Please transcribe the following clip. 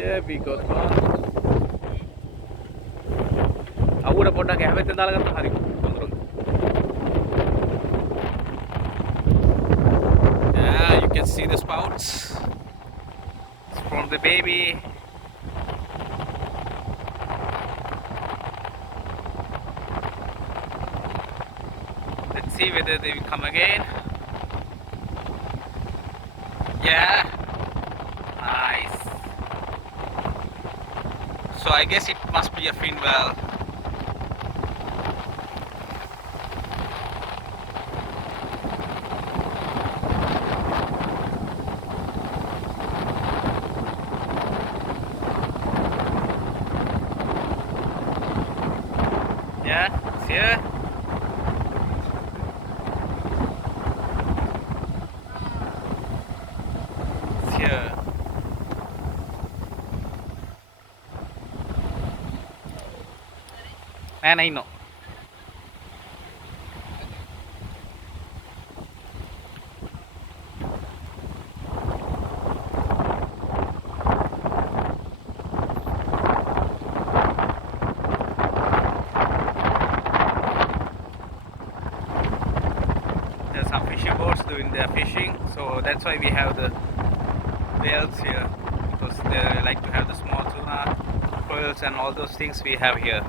Yeah, we got one. අවුර පොඩ්ඩක් හැමෙතෙන් දාලා ගත්තා හරි. හොඳට. Yeah, you can see the spouts. It's from the baby. Let's see whether they will come again. Yeah. Nice. So I guess it must be a fin whale. Yeah, it's here. It's here. Man, I know. There's some fishing boats doing their fishing, so that's why we have the whales here, because they like to have the small tuna, pearls and all those things we have here.